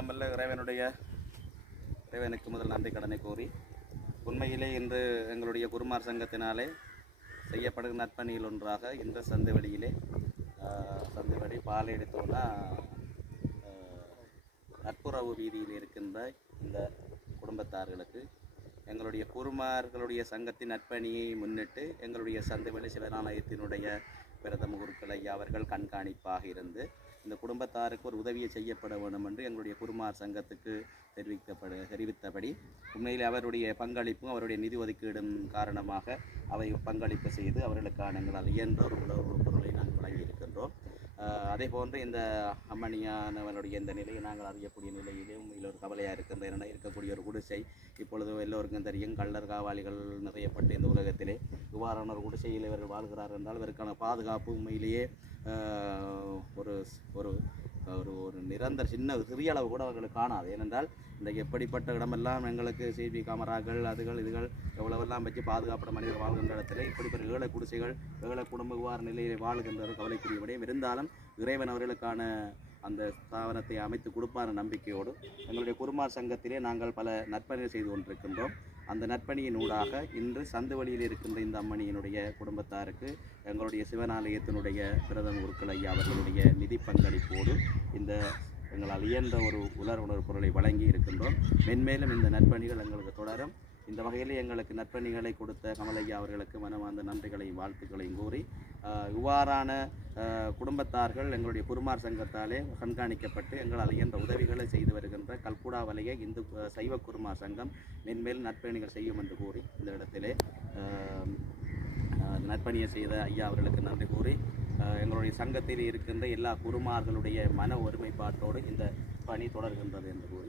எல்லாம் வல்ல இறைவனுக்கு முதல் நன்றி கடனை கூறி, உண்மையிலே இன்று எங்களுடைய குருமார் சங்கத்தினாலே செய்யப்படுகிற நற்பணியில் ஒன்றாக இன்று சந்தைவெளியிலே சந்தைவெளி பாலையடித்தோன்னா நட்புறவு வீதியில் இருக்கின்ற இந்த குடும்பத்தார்களுக்கு எங்களுடைய குருமார்களுடைய சங்கத்தின் நற்பணியை முன்னிட்டு எங்களுடைய சந்தைவெளி சிவனாலயத்தினுடைய பிரதம குருக்கள் ஐயா அவர்கள் கண்காணிப்பாக இருந்து இந்த குடும்பத்தாருக்கு ஒரு உதவியை செய்யப்பட வேண்டும் என்று எங்களுடைய குருமார் சங்கத்துக்கு தெரிவித்தபடி உண்மையில் அவருடைய பங்களிப்பும் அவருடைய நிதி ஒதுக்கீடும் காரணமாக அவை பங்களிப்பு செய்து அவர்களுக்கான எங்களால் இயன்ற ஒரு உணவு பொருளை நாங்கள் வழங்கியிருக்கின்றோம். அதே போன்று இந்த அம்மணியானவனுடைய இந்த நிலையை நாங்கள் அறியக்கூடிய நிலையிலே உண்மையில் ஒரு கவலையாக இருக்கின்ற இருக்கக்கூடிய ஒரு குடிசை இப்பொழுது எல்லோருக்கும் தெரியும். கள்ளர் காவாளிகள் நிறையப்பட்டு இந்த உலகத்திலே இவ்வாறான ஒரு குடிசையில் இவர்கள் வாழ்கிறார் என்றால் இவருக்கான பாதுகாப்பு உண்மையிலேயே ஒரு ஒரு ஒரு ஒரு நிரந்தர சிறிய அளவு கூட அவர்களுக்கு காணாது. ஏனென்றால் இன்றைக்கு எப்படிப்பட்ட இடமெல்லாம் எங்களுக்கு சிபி கேமராக்கள் இதுகள் எவ்வளவெல்லாம் வச்சு பாதுகாப்பட மனிதர் வாழ்கின்ற இடத்துல இப்படிப்பட்ட ஏழை குடிசைகள் ஏழை குடும்ப விவகார நிலையில் வாழ்கின்ற கவலைக்குரிய விடயம் இருந்தாலும் இறைவன் அவர்களுக்கான அந்த ஸ்தாபனத்தை அமைத்து கொடுப்பான நம்பிக்கையோடு எங்களுடைய குருமார் சங்கத்திலே நாங்கள் பல நற்பணிகள் செய்து கொண்டிருக்கின்றோம். அந்த நற்பணியின் ஊடாக இன்று சந்துவெளியில் இருக்கின்ற இந்த அம்மணியினுடைய குடும்பத்தாருக்கு எங்களுடைய சிவனாலயத்தினுடைய பிரதம குருக்கள் ஐயா அவர்களுடைய நிதி பங்களிப்போடு இந்த எங்களால் இயன்ற ஒரு உணர்வு பொருளை வழங்கி இருக்கின்றோம். மென்மேலும் இந்த நற்பணிகள் எங்களுக்கு தொடரும். இந்த வகையில் எங்களுக்கு நற்பணிகளை கொடுத்த கமலையா அவர்களுக்கு மனமார்ந்த நன்றிகளையும் வாழ்த்துக்களையும் கூறி, இவ்வாறான குடும்பத்தார்கள் எங்களுடைய குருமார் சங்கத்தாலே கண்காணிக்கப்பட்டு எங்களால் இயன்ற உதவிகளை செய்து வருகின்ற கல்குடா வலைய இந்து சைவ குருமார் சங்கம் மென்மேல் நற்பணிகள் செய்யும் என்று கூறி இந்த இடத்திலே நற்பணியை செய்த ஐயா அவர்களுக்கு நன்றி கூறி, எங்களுடைய சங்கத்தில் இருக்கின்ற எல்லா குருமார்களுடைய மன ஒருமைப்பாட்டோடு இந்த பணி தொடர்கின்றது என்று கூறி